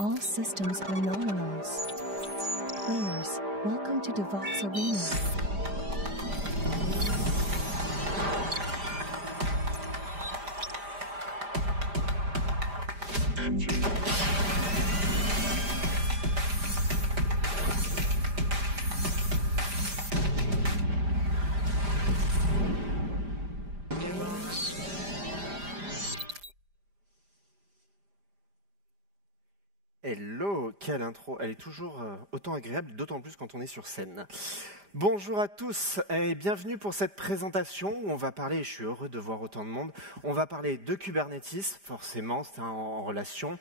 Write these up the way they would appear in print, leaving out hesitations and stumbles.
All systems are nominals. Players, welcome to Devox Arena. Hello, quelle intro, elle est toujours autant agréable, d'autant plus quand on est sur scène. Bonjour à tous et bienvenue pour cette présentation où on va parler, et je suis heureux de voir autant de monde, on va parler de Kubernetes, forcément c'est en relation,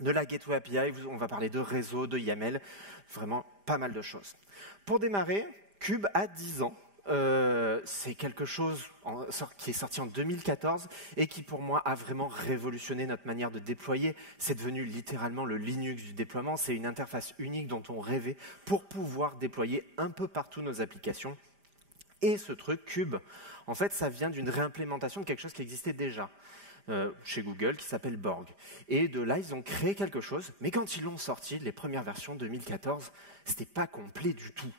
de la Gateway API, on va parler de réseau, de YAML, vraiment pas mal de choses. Pour démarrer, Kube a 10 ans. C'est quelque chose qui est sorti en 2014 et qui pour moi a vraiment révolutionné notre manière de déployer. C'est devenu littéralement le Linux du déploiement. C'est une interface unique dont on rêvait pour pouvoir déployer un peu partout nos applications. Et ce truc, Kube, en fait, ça vient d'une réimplémentation de quelque chose qui existait déjà chez Google, qui s'appelle Borg. Et de là, ils ont créé quelque chose, mais quand ils l'ont sorti, les premières versions 2014, c'était pas complet du tout.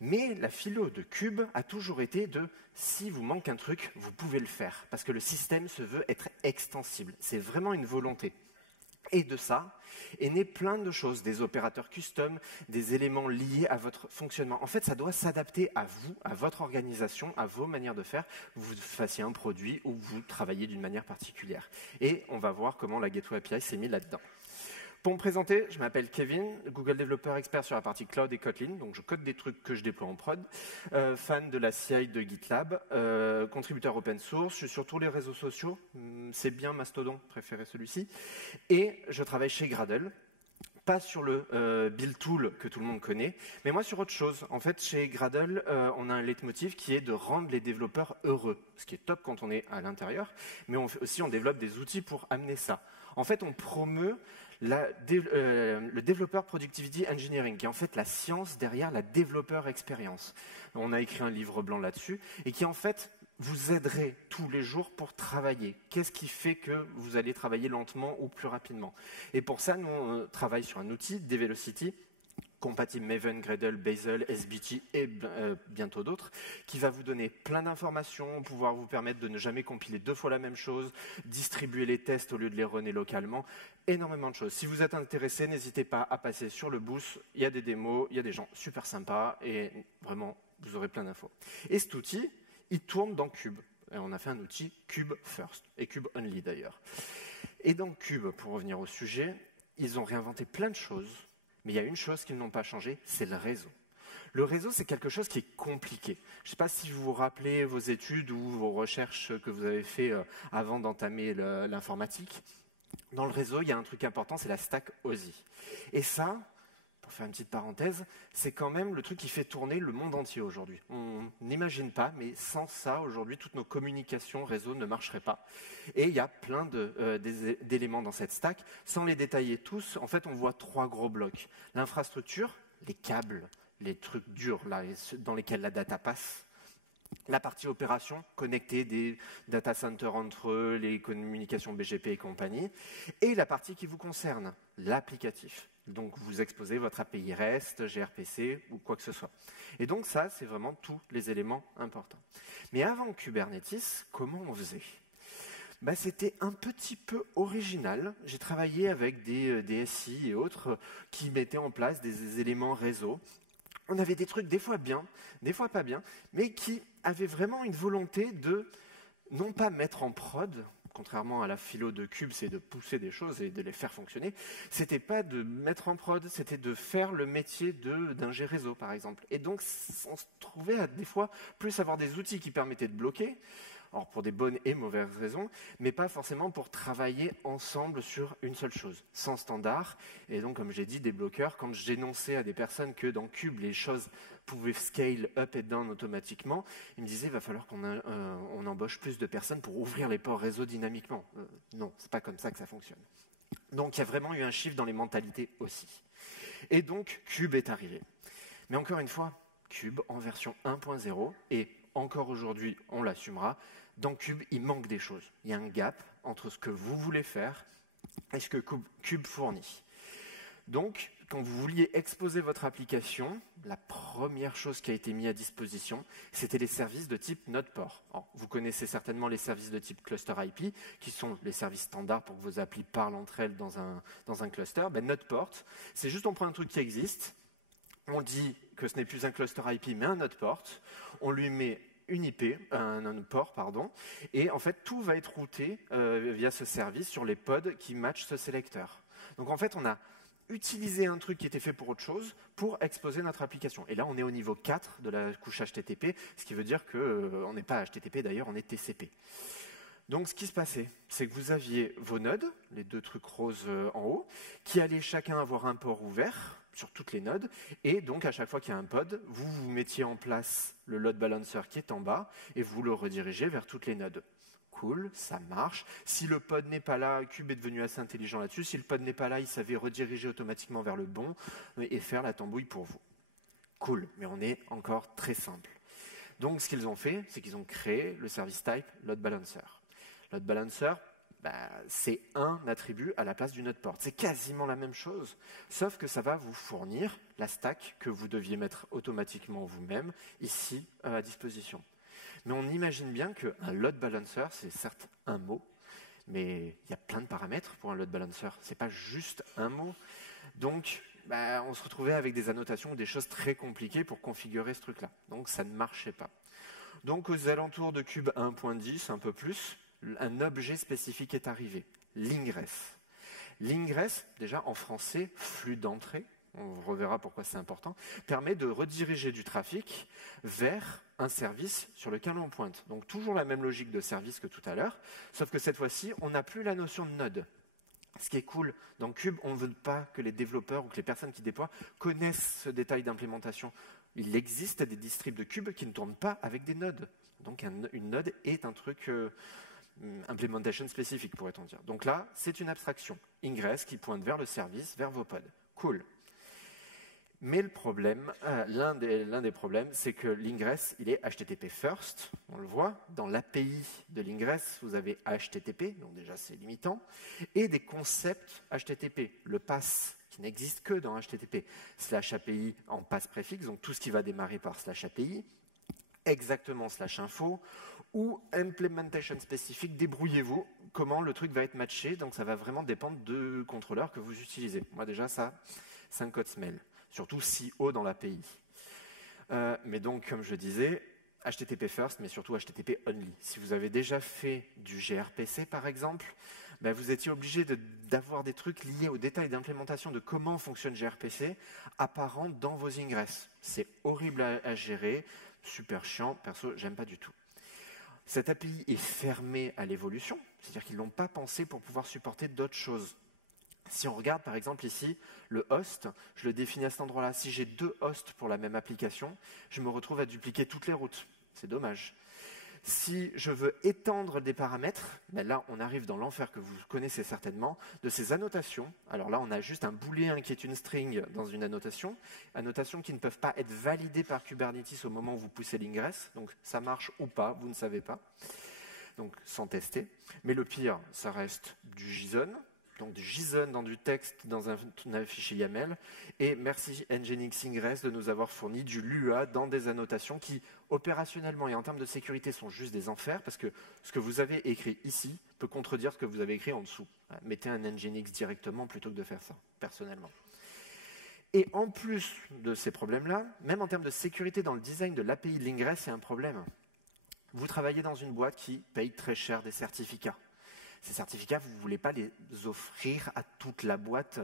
Mais la philo de Kube a toujours été de si vous manque un truc, vous pouvez le faire, parce que le système se veut être extensible. C'est vraiment une volonté. Et de ça est né plein de choses, des opérateurs custom, des éléments liés à votre fonctionnement. En fait, ça doit s'adapter à vous, à votre organisation, à vos manières de faire, vous fassiez un produit ou vous travaillez d'une manière particulière. Et on va voir comment la Gateway API s'est mise là-dedans. Pour me présenter, je m'appelle Kevin, Google Developer Expert sur la partie Cloud et Kotlin, donc je code des trucs que je déploie en prod, fan de la CI de GitLab, contributeur open source, je suis sur tous les réseaux sociaux, c'est bien Mastodon, préféré celui-ci, et je travaille chez Gradle. Pas sur le build tool que tout le monde connaît, mais moi sur autre chose. En fait, chez Gradle, on a un leitmotiv qui est de rendre les développeurs heureux, ce qui est top quand on est à l'intérieur, mais on développe des outils pour amener ça. En fait, on promeut le Developer Productivity Engineering, qui est en fait la science derrière la développeur expérience. On a écrit un livre blanc là-dessus, et qui en fait vous aiderait tous les jours pour travailler. Qu'est-ce qui fait que vous allez travailler lentement ou plus rapidement? Et pour ça, nous, on travaille sur un outil, Develocity, compatible Maven, Gradle, Bazel, SBT et bientôt d'autres, qui va vous donner plein d'informations, pouvoir vous permettre de ne jamais compiler deux fois la même chose, distribuer les tests au lieu de les runner localement, énormément de choses. Si vous êtes intéressé, n'hésitez pas à passer sur le booth, il y a des démos, il y a des gens super sympas et vraiment, vous aurez plein d'infos. Et cet outil, il tourne dans Kube. Et on a fait un outil Kube First, et Kube Only d'ailleurs. Et dans Kube, pour revenir au sujet, ils ont réinventé plein de choses, mais il y a une chose qu'ils n'ont pas changé, c'est le réseau. Le réseau, c'est quelque chose qui est compliqué. Je ne sais pas si vous vous rappelez vos études ou vos recherches que vous avez fait avant d'entamer l'informatique. Dans le réseau, il y a un truc important, c'est la stack OSI. Et ça, pour faire une petite parenthèse, c'est quand même le truc qui fait tourner le monde entier aujourd'hui. On n'imagine pas, mais sans ça, aujourd'hui, toutes nos communications réseau ne marcheraient pas. Et il y a plein d'éléments dans cette stack. Sans les détailler tous, en fait, on voit trois gros blocs. L'infrastructure, les câbles, les trucs durs là, dans lesquels la data passe. La partie opération, connecter des data centers entre eux, les communications BGP et compagnie. Et la partie qui vous concerne, l'applicatif. Donc, vous exposez votre API REST, gRPC ou quoi que ce soit. Et donc, ça, c'est vraiment tous les éléments importants. Mais avant Kubernetes, comment on faisait ? C'était un petit peu original. J'ai travaillé avec des SI et autres qui mettaient en place des éléments réseau. On avait des trucs des fois bien, des fois pas bien, mais qui avaient vraiment une volonté de non pas mettre en prod, contrairement à la philo de Kube, c'est de pousser des choses et de les faire fonctionner. C'était pas de mettre en prod, c'était de faire le métier d'ingé réseau, par exemple. Et donc, on se trouvait à des fois plus avoir des outils qui permettaient de bloquer, alors pour des bonnes et mauvaises raisons, mais pas forcément pour travailler ensemble sur une seule chose, sans standard. Et donc, comme j'ai dit, des bloqueurs, quand j'énonçais à des personnes que dans Kube, les choses pouvaient scale up et down automatiquement, ils me disaient, il va falloir qu'on embauche plus de personnes pour ouvrir les ports réseau dynamiquement. Non, c'est pas comme ça que ça fonctionne. Donc, il y a vraiment eu un shift dans les mentalités aussi. Et donc, Kube est arrivé. Mais encore une fois, Kube en version 1.0, et encore aujourd'hui, on l'assumera, dans Kube, il manque des choses. Il y a un gap entre ce que vous voulez faire et ce que Kube fournit. Donc, quand vous vouliez exposer votre application, la première chose qui a été mise à disposition, c'était les services de type node-port. Alors, vous connaissez certainement les services de type cluster IP, qui sont les services standards pour que vos applis parlent entre elles dans un cluster. Ben, node-port, c'est juste on prend un truc qui existe, on dit que ce n'est plus un cluster IP, mais un node-port, on lui met une IP, un port, pardon, et en fait, tout va être routé via ce service sur les pods qui matchent ce sélecteur. Donc en fait, on a utilisé un truc qui était fait pour autre chose pour exposer notre application. Et là, on est au niveau 4 de la couche HTTP, ce qui veut dire qu'on n'est pas HTTP d'ailleurs, on est TCP. Donc ce qui se passait, c'est que vous aviez vos nodes, les deux trucs roses en haut, qui allaient chacun avoir un port ouvert sur toutes les nodes, et donc à chaque fois qu'il y a un pod, vous mettiez en place le load balancer qui est en bas, et vous le redirigez vers toutes les nodes. Cool, ça marche. Si le pod n'est pas là, Cube est devenu assez intelligent là-dessus, si le pod n'est pas là, il savait rediriger automatiquement vers le bon, et faire la tambouille pour vous. Cool, mais on est encore très simple. Donc ce qu'ils ont fait, c'est qu'ils ont créé le service type load balancer. Load balancer, c'est un attribut à la place du node port. C'est quasiment la même chose, sauf que ça va vous fournir la stack que vous deviez mettre automatiquement vous-même ici à disposition. Mais on imagine bien qu'un load balancer, c'est certes un mot, mais il y a plein de paramètres pour un load balancer. Ce n'est pas juste un mot. Donc, on se retrouvait avec des annotations ou des choses très compliquées pour configurer ce truc-là. Donc, ça ne marchait pas. Donc, aux alentours de Cube 1.10, un peu plus, un objet spécifique est arrivé, l'ingress. L'ingress, déjà en français, flux d'entrée, on reverra pourquoi c'est important, permet de rediriger du trafic vers un service sur lequel on pointe. Donc toujours la même logique de service que tout à l'heure, sauf que cette fois-ci, on n'a plus la notion de node. Ce qui est cool, dans Cube, on ne veut pas que les développeurs ou que les personnes qui déploient connaissent ce détail d'implémentation. Il existe des distribs de Cube qui ne tournent pas avec des nodes. Donc une node est un truc... implementation spécifique, pourrait-on dire. Donc là, c'est une abstraction. Ingress qui pointe vers le service, vers vos pods. Cool. Mais le problème, l'un des problèmes, c'est que l'ingress, il est HTTP first, on le voit. Dans l'API de l'ingress, vous avez HTTP, donc déjà c'est limitant, et des concepts HTTP. Le pass, qui n'existe que dans HTTP, /API en pass préfixe, donc tout ce qui va démarrer par /API, exactement /info, ou implementation spécifique, débrouillez-vous comment le truc va être matché, donc ça va vraiment dépendre de contrôleurs que vous utilisez. Moi déjà, ça, c'est un code SML, surtout si haut dans l'API. Mais donc, comme je disais, HTTP first, mais surtout HTTP only. Si vous avez déjà fait du gRPC, par exemple, vous étiez obligé d'avoir des trucs liés aux détails d'implémentation de comment fonctionne gRPC apparents dans vos ingress. C'est horrible à gérer, super chiant, perso, j'aime pas du tout. Cette API est fermée à l'évolution, c'est-à-dire qu'ils ne l'ont pas pensé pour pouvoir supporter d'autres choses. Si on regarde par exemple ici, le host, je le définis à cet endroit-là. Si j'ai 2 hosts pour la même application, je me retrouve à dupliquer toutes les routes. C'est dommage. Si je veux étendre des paramètres, là on arrive dans l'enfer que vous connaissez certainement, de ces annotations. Alors là on a juste un booléen qui est une string dans une annotation qui ne peuvent pas être validées par Kubernetes au moment où vous poussez l'ingress, donc ça marche ou pas, vous ne savez pas, donc sans tester. Mais le pire, ça reste du JSON, donc du JSON dans du texte dans un fichier YAML, et merci Nginx Ingress de nous avoir fourni du Lua dans des annotations qui, opérationnellement et en termes de sécurité, sont juste des enfers, parce que ce que vous avez écrit ici peut contredire ce que vous avez écrit en dessous. Mettez un Nginx directement plutôt que de faire ça, personnellement. Et en plus de ces problèmes-là, même en termes de sécurité dans le design de l'API de l'Ingress, c'est un problème. Vous travaillez dans une boîte qui paye très cher des certificats. Ces certificats, vous ne voulez pas les offrir à toute la boîte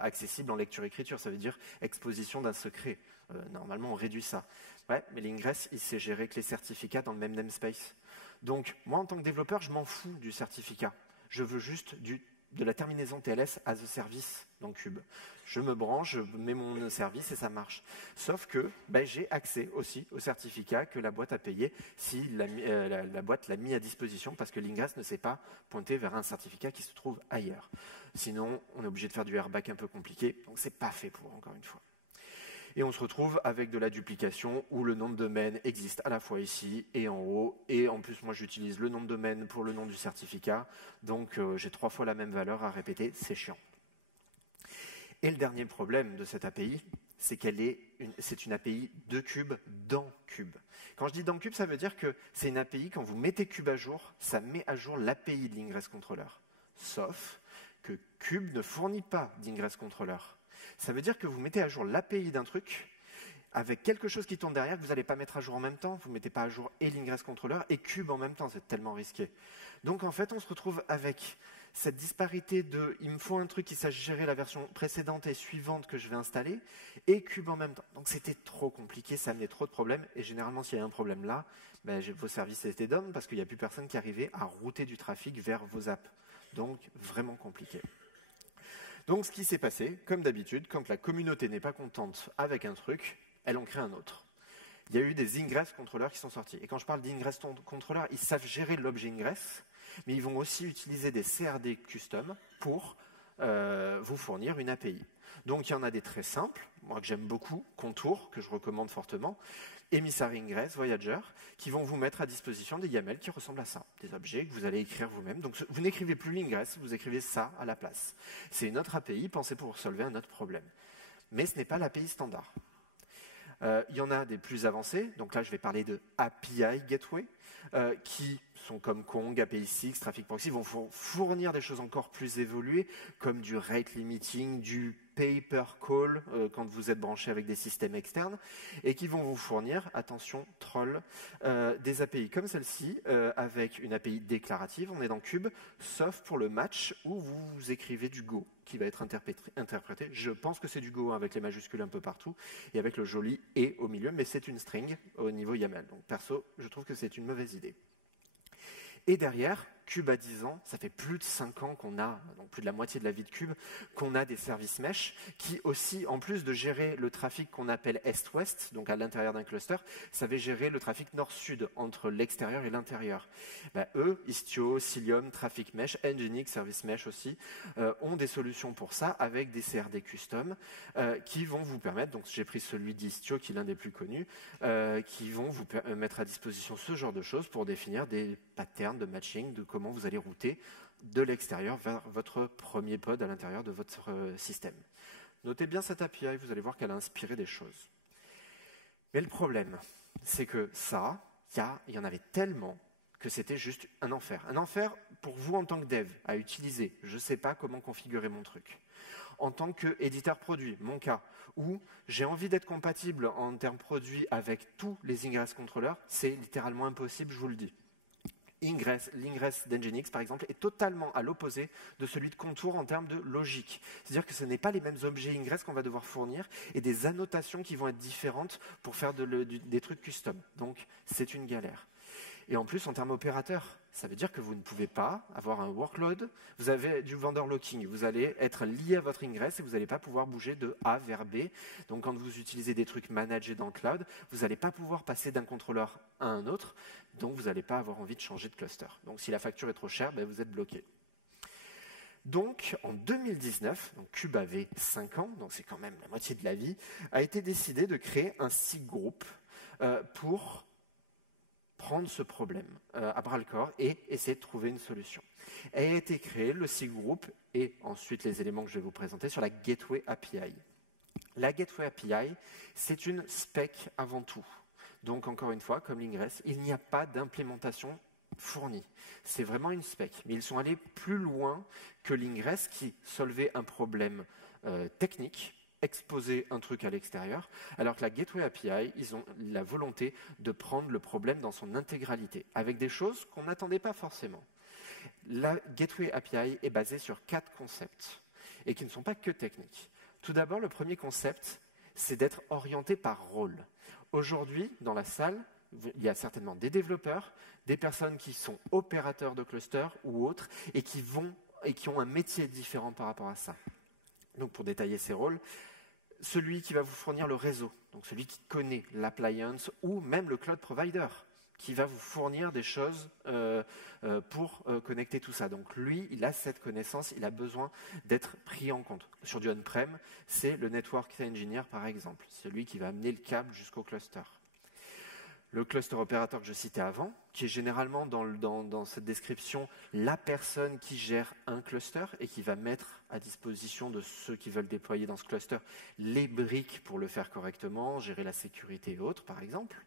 accessible en lecture-écriture. Ça veut dire exposition d'un secret. Normalement, on réduit ça. Ouais, mais l'Ingress, il sait gérer que les certificats dans le même namespace. Donc, moi, en tant que développeur, je m'en fous du certificat. Je veux juste de la terminaison TLS as a service dans Cube. Je me branche, je mets mon service et ça marche. Sauf que j'ai accès aussi au certificat que la boîte a payé si la boîte l'a mis à disposition parce que l'ingress ne s'est pas pointé vers un certificat qui se trouve ailleurs. Sinon, on est obligé de faire du airbag un peu compliqué, donc c'est pas fait pour, encore une fois. Et on se retrouve avec de la duplication où le nom de domaine existe à la fois ici et en haut. Et en plus, moi, j'utilise le nom de domaine pour le nom du certificat. Donc, j'ai 3 fois la même valeur à répéter. C'est chiant. Et le dernier problème de cette API, c'est c'est une API de Cube dans Cube. Quand je dis dans Cube, ça veut dire que c'est une API, quand vous mettez Cube à jour, ça met à jour l'API de l'IngressController. Sauf que Cube ne fournit pas d'IngressController. Ça veut dire que vous mettez à jour l'API d'un truc avec quelque chose qui tourne derrière que vous n'allez pas mettre à jour en même temps. Vous ne mettez pas à jour et l'IngressController et Cube en même temps, c'est tellement risqué. Donc en fait, on se retrouve avec cette disparité de « il me faut un truc qui sache gérer la version précédente et suivante que je vais installer » et Cube en même temps. Donc c'était trop compliqué, ça amenait trop de problèmes. Et généralement, s'il y a un problème là, vos services étaient down parce qu'il n'y a plus personne qui arrivait à router du trafic vers vos apps. Donc vraiment compliqué. Donc ce qui s'est passé, comme d'habitude, quand la communauté n'est pas contente avec un truc, elle en crée un autre. Il y a eu des IngressControllers qui sont sortis. Et quand je parle d'IngressControllers, ils savent gérer l'objet Ingress, mais ils vont aussi utiliser des CRD custom pour vous fournir une API. Donc il y en a des très simples, moi que j'aime beaucoup, Contour, que je recommande fortement, Emissary Ingress, Voyager, qui vont vous mettre à disposition des YAML qui ressemblent à ça, des objets que vous allez écrire vous-même. Donc vous n'écrivez plus l'Ingress, vous écrivez ça à la place. C'est une autre API pensée pour solver un autre problème. Mais ce n'est pas l'API standard. Il y en a des plus avancés, donc là je vais parler de API Gateway, qui sont comme Kong, API6, Traffic Proxy, vont fournir des choses encore plus évoluées, comme du rate limiting, du pay per call, quand vous êtes branché avec des systèmes externes, et qui vont vous fournir, attention, troll, des API comme celle-ci, avec une API déclarative, on est dans Cube, sauf pour le match où vous écrivez du Go, qui va être interprété. Je pense que c'est du Go avec les majuscules un peu partout, et avec le joli « et » au milieu, mais c'est une string au niveau YAML. Donc perso, je trouve que c'est une mauvaise idée. Et derrière, Cube a 10 ans, ça fait plus de 5 ans qu'on a, donc plus de la moitié de la vie de Cube, qu'on a des services mesh qui aussi, en plus de gérer le trafic qu'on appelle Est-Ouest, donc à l'intérieur d'un cluster, savaient gérer le trafic Nord-Sud, entre l'extérieur et l'intérieur. Eux, Istio, Cilium, Traffic Mesh, Nginx, Service Mesh aussi, ont des solutions pour ça avec des CRD custom qui vont vous permettre, donc j'ai pris celui d'Istio qui est l'un des plus connus, qui vont vous mettre à disposition ce genre de choses pour définir des patterns de matching, de comment vous allez router de l'extérieur vers votre premier pod à l'intérieur de votre système. Notez bien cette API, vous allez voir qu'elle a inspiré des choses. Mais le problème, c'est que ça, il y en avait tellement que c'était juste un enfer. Un enfer pour vous en tant que dev à utiliser. Je ne sais pas comment configurer mon truc. En tant qu'éditeur produit, mon cas, où j'ai envie d'être compatible en termes produits avec tous les IngressControllers, c'est littéralement impossible, je vous le dis. L'Ingress d'Nginx, par exemple, est totalement à l'opposé de celui de Contour en termes de logique. C'est-à-dire que ce n'est pas les mêmes objets Ingress qu'on va devoir fournir et des annotations qui vont être différentes pour faire des trucs custom. Donc, c'est une galère. Et en plus, en termes opérateurs, ça veut dire que vous ne pouvez pas avoir un workload, vous avez du vendor locking, vous allez être lié à votre ingress et vous n'allez pas pouvoir bouger de A vers B. Donc quand vous utilisez des trucs managés dans le cloud, vous n'allez pas pouvoir passer d'un contrôleur à un autre, donc vous n'allez pas avoir envie de changer de cluster. Donc si la facture est trop chère, vous êtes bloqué. Donc, en 2019, donc Cube avait 5 ans, donc c'est quand même la moitié de la vie, a été décidé de créer un SIG group pour prendre ce problème à bras-le-corps et essayer de trouver une solution. A été créé le SIG group et ensuite les éléments que je vais vous présenter sur la Gateway API. La Gateway API, c'est une spec avant tout. Donc encore une fois, comme l'Ingress, il n'y a pas d'implémentation fournie. C'est vraiment une spec. Mais ils sont allés plus loin que l'Ingress qui solvait un problème technique, exposer un truc à l'extérieur, alors que la Gateway API, ils ont la volonté de prendre le problème dans son intégralité, avec des choses qu'on n'attendait pas forcément. La Gateway API est basée sur 4 concepts, et qui ne sont pas que techniques. Tout d'abord, le premier concept, c'est d'être orienté par rôle. Aujourd'hui, dans la salle, il y a certainement des développeurs, des personnes qui sont opérateurs de clusters ou autres, et qui ont un métier différent par rapport à ça. Donc pour détailler ces rôles, celui qui va vous fournir le réseau, donc celui qui connaît l'appliance ou même le cloud provider, qui va vous fournir des choses pour connecter tout ça. Donc lui, il a cette connaissance, il a besoin d'être pris en compte. Sur du on-prem, c'est le network engineer par exemple, celui qui va amener le câble jusqu'au cluster. Le cluster opérateur que je citais avant, qui est généralement dans cette description la personne qui gère un cluster et qui va mettre à disposition de ceux qui veulent déployer dans ce cluster les briques pour le faire correctement, gérer la sécurité et autres par exemple.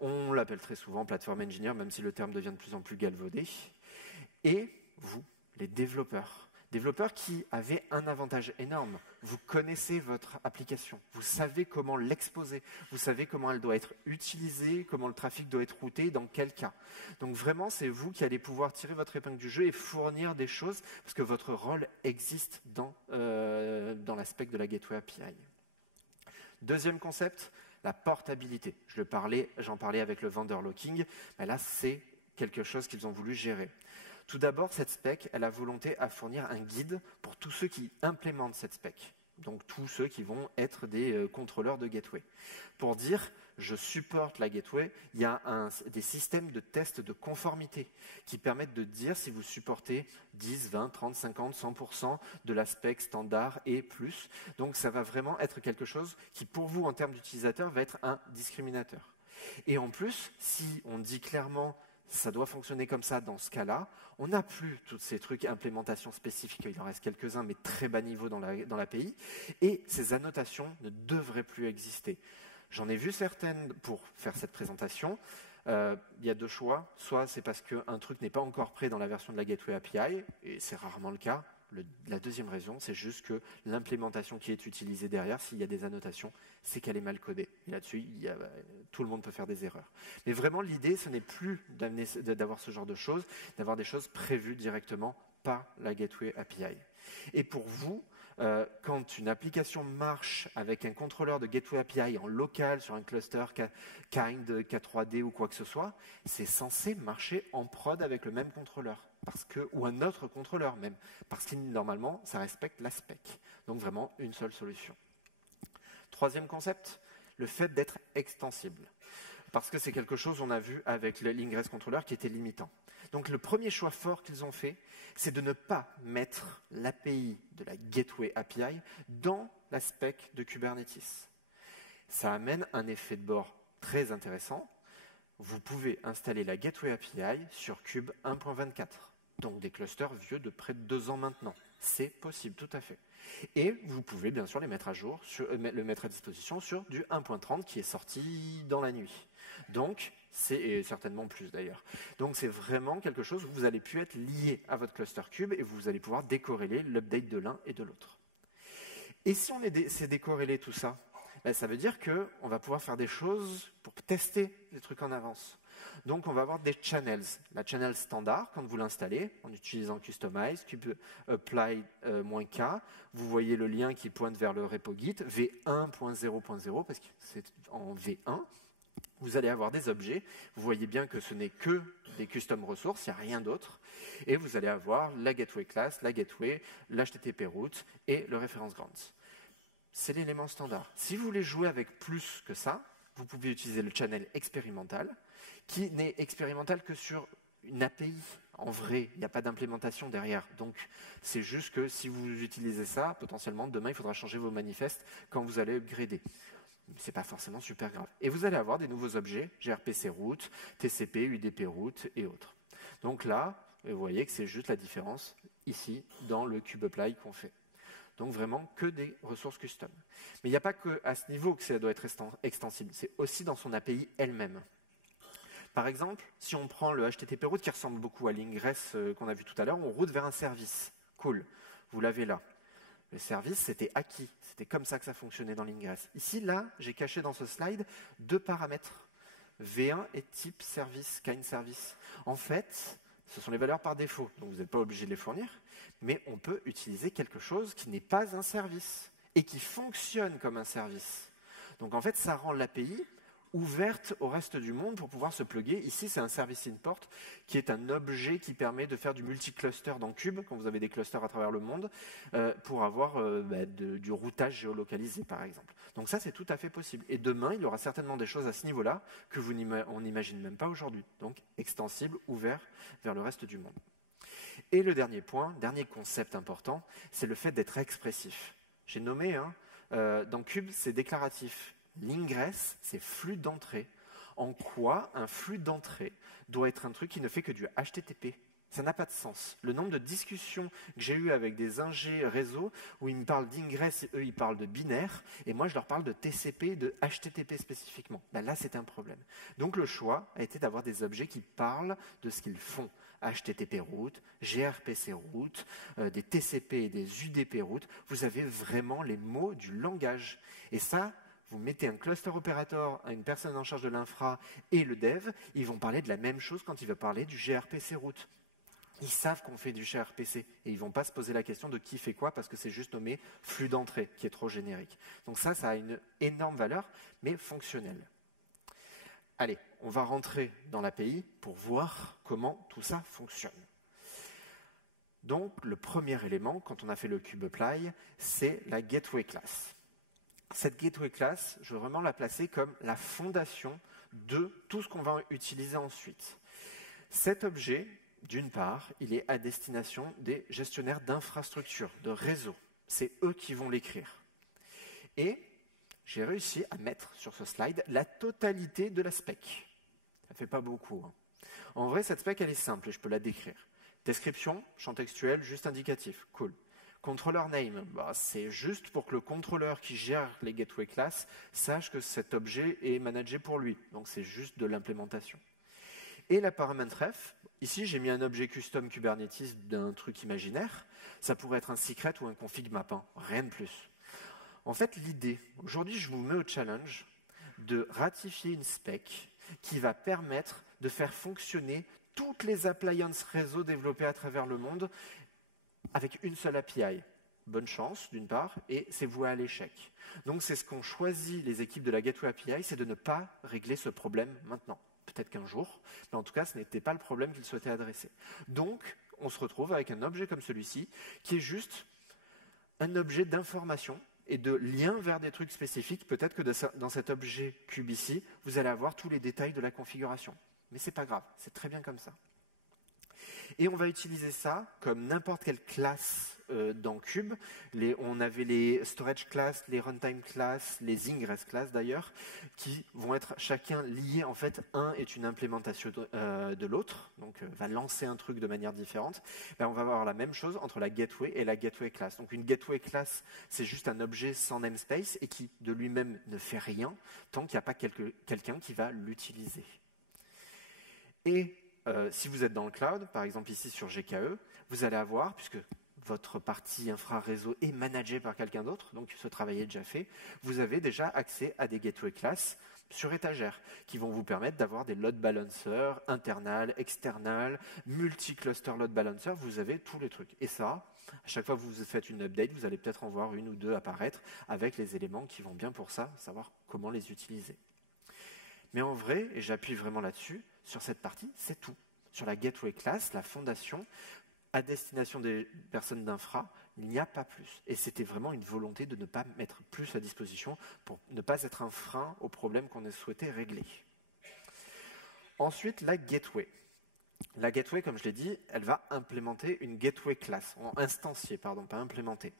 On l'appelle très souvent platform engineer, même si le terme devient de plus en plus galvaudé. Et vous, les développeurs qui avaient un avantage énorme. Vous connaissez votre application, vous savez comment l'exposer, vous savez comment elle doit être utilisée, comment le trafic doit être routé, dans quel cas. Donc vraiment, c'est vous qui allez pouvoir tirer votre épingle du jeu et fournir des choses, parce que votre rôle existe dans l'aspect de la Gateway API. Deuxième concept, la portabilité. J'en parlais avec le vendor locking, mais là, c'est quelque chose qu'ils ont voulu gérer. Tout d'abord, cette spec, elle a volonté à fournir un guide pour tous ceux qui implémentent cette spec. Donc tous ceux qui vont être des contrôleurs de gateway. Pour dire, je supporte la gateway, il y a des systèmes de tests de conformité qui permettent de dire si vous supportez 10, 20, 30, 50, 100% de la spec standard et plus. Donc ça va vraiment être quelque chose qui, pour vous, en termes d'utilisateur, va être un discriminateur. Et en plus, si on dit clairement ça doit fonctionner comme ça dans ce cas-là, on n'a plus tous ces trucs implémentation spécifique, il en reste quelques-uns, mais très bas niveau dans l'API, et ces annotations ne devraient plus exister. J'en ai vu certaines pour faire cette présentation. Il y a deux choix. Soit c'est parce qu'un truc n'est pas encore prêt dans la version de la Gateway API, et c'est rarement le cas. La deuxième raison, c'est juste que l'implémentation qui est utilisée derrière, s'il y a des annotations, c'est qu'elle est mal codée. Et là-dessus, tout le monde peut faire des erreurs. Mais vraiment, l'idée, ce n'est plus d'avoir ce genre de choses, d'avoir des choses prévues directement par la Gateway API. Et pour vous, quand une application marche avec un contrôleur de Gateway API en local sur un cluster Kind, K3D ou quoi que ce soit, c'est censé marcher en prod avec le même contrôleur. Ou un autre contrôleur même, parce que normalement, ça respecte la spec. Donc vraiment, une seule solution. Troisième concept, le fait d'être extensible. Parce que c'est quelque chose qu'on a vu avec l'ingress controller qui était limitant. Donc le premier choix fort qu'ils ont fait, c'est de ne pas mettre l'API de la Gateway API dans la spec de Kubernetes. Ça amène un effet de bord très intéressant. Vous pouvez installer la Gateway API sur Kube 1.24, donc des clusters vieux de près de 2 ans maintenant. C'est possible, tout à fait. Et vous pouvez bien sûr les mettre à jour, le mettre à disposition sur du 1.30 qui est sorti dans la nuit. Donc, c'est certainement plus d'ailleurs. Donc c'est vraiment quelque chose où vous allez pu être lié à votre cluster Kube et vous allez pouvoir décorréler l'update de l'un et de l'autre. Et si on sait décorréler tout ça, ben, ça veut dire qu'on va pouvoir faire des choses pour tester des trucs en avance. Donc on va avoir des channels. La channel standard, quand vous l'installez, en utilisant Customize, Kube Apply -k, vous voyez le lien qui pointe vers le repo Git, v1.0.0, parce que c'est en v1. Vous allez avoir des objets, vous voyez bien que ce n'est que des custom ressources, il n'y a rien d'autre, et vous allez avoir la gateway class, la gateway, l'HTTP route et le reference grants. C'est l'élément standard. Si vous voulez jouer avec plus que ça, vous pouvez utiliser le channel expérimental, qui n'est expérimental que sur une API. En vrai, il n'y a pas d'implémentation derrière. Donc, c'est juste que si vous utilisez ça, potentiellement, demain, il faudra changer vos manifestes quand vous allez upgrader. Ce n'est pas forcément super grave. Et vous allez avoir des nouveaux objets, gRPC route, TCP, UDP route et autres. Donc là, vous voyez que c'est juste la différence ici dans le Kube Apply qu'on fait. Donc vraiment que des ressources custom. Mais il n'y a pas qu'à ce niveau que ça doit être extensible, c'est aussi dans son API elle-même. Par exemple, si on prend le HTTP route qui ressemble beaucoup à l'ingress qu'on a vu tout à l'heure, on route vers un service. Cool, vous l'avez là. Le service, c'était acquis. C'était comme ça que ça fonctionnait dans l'ingress. Ici, là, j'ai caché dans ce slide 2 paramètres. V1 et type service, kind service. En fait, ce sont les valeurs par défaut, donc vous n'êtes pas obligé de les fournir, mais on peut utiliser quelque chose qui n'est pas un service et qui fonctionne comme un service. Donc en fait, ça rend l'API ouverte au reste du monde pour pouvoir se plugger. Ici, c'est un service import qui est un objet qui permet de faire du multi-cluster dans Kube, quand vous avez des clusters à travers le monde, pour avoir du routage géolocalisé, par exemple. Donc ça, c'est tout à fait possible. Et demain, il y aura certainement des choses à ce niveau-là que on n'imagine même pas aujourd'hui. Donc, extensible, ouvert vers le reste du monde. Et le dernier point, dernier concept important, c'est le fait d'être expressif. J'ai nommé, dans Kube, c'est déclaratif. L'ingress, c'est flux d'entrée. En quoi un flux d'entrée doit être un truc qui ne fait que du HTTP? Ça n'a pas de sens. Le nombre de discussions que j'ai eues avec des ingés réseau où ils me parlent d'ingress et eux ils parlent de binaire et moi je leur parle de TCP, de HTTP spécifiquement. Ben là c'est un problème. Donc le choix a été d'avoir des objets qui parlent de ce qu'ils font. HTTP route, gRPC route, des TCP et des UDP route. Vous avez vraiment les mots du langage. Et ça, vous mettez un cluster operator à une personne en charge de l'infra et le dev, ils vont parler de la même chose quand il va parler du gRPC route. Ils savent qu'on fait du gRPC et ils ne vont pas se poser la question de qui fait quoi parce que c'est juste nommé flux d'entrée qui est trop générique. Donc ça a une énorme valeur, mais fonctionnelle. Allez, on va rentrer dans l'API pour voir comment tout ça fonctionne. Donc le premier élément, quand on a fait le kubeapply, c'est la gateway class. Cette gateway class, je veux vraiment la placer comme la fondation de tout ce qu'on va utiliser ensuite. Cet objet, d'une part, il est à destination des gestionnaires d'infrastructures, de réseaux. C'est eux qui vont l'écrire. Et j'ai réussi à mettre sur ce slide la totalité de la spec. Ça ne fait pas beaucoup. Hein. En vrai, cette spec, elle est simple et je peux la décrire. Description, champ textuel, juste indicatif. Cool. Controller name, c'est juste pour que le contrôleur qui gère les gateway class sache que cet objet est managé pour lui. Donc c'est juste de l'implémentation. Et la paramètre ref, ici j'ai mis un objet custom Kubernetes d'un truc imaginaire. Ça pourrait être un secret ou un config map, hein, rien de plus. En fait, l'idée, aujourd'hui je vous mets au challenge de ratifier une spec qui va permettre de faire fonctionner toutes les appliances réseau développées à travers le monde avec une seule API. Bonne chance, d'une part, et c'est voué à l'échec. Donc c'est ce qu'ont choisi les équipes de la Gateway API, c'est de ne pas régler ce problème maintenant. Peut-être qu'un jour, mais en tout cas, ce n'était pas le problème qu'ils souhaitaient adresser. Donc, on se retrouve avec un objet comme celui-ci, qui est juste un objet d'information et de lien vers des trucs spécifiques. Peut-être que dans cet objet cube ici, vous allez avoir tous les détails de la configuration. Mais ce n'est pas grave, c'est très bien comme ça. Et on va utiliser ça comme n'importe quelle classe dans Cube. On avait les storage class, les runtime class, les ingress class d'ailleurs, qui vont être chacun liés. En fait, un est une implémentation de l'autre, donc va lancer un truc de manière différente. Ben, on va avoir la même chose entre la gateway et la gateway class. Donc une gateway class, c'est juste un objet sans namespace et qui de lui-même ne fait rien tant qu'il n'y a pas quelqu'un qui va l'utiliser. Et si vous êtes dans le cloud, par exemple ici sur GKE, vous allez avoir, puisque votre partie infra-réseau est managée par quelqu'un d'autre, donc ce travail est déjà fait, vous avez déjà accès à des gateway class sur étagère qui vont vous permettre d'avoir des load balancers, internal, external, multi-cluster load balancer, vous avez tous les trucs. Et ça, à chaque fois que vous faites une update, vous allez peut-être en voir une ou deux apparaître avec les éléments qui vont bien pour ça, savoir comment les utiliser. Mais en vrai, et j'appuie vraiment là-dessus, sur cette partie, c'est tout. Sur la gateway class, la fondation, à destination des personnes d'infra, il n'y a pas plus. Et c'était vraiment une volonté de ne pas mettre plus à disposition pour ne pas être un frein au problème qu'on a souhaité régler. Ensuite, la gateway. La gateway, comme je l'ai dit, elle va implémenter une gateway class, instancier, pardon, pas implémenter.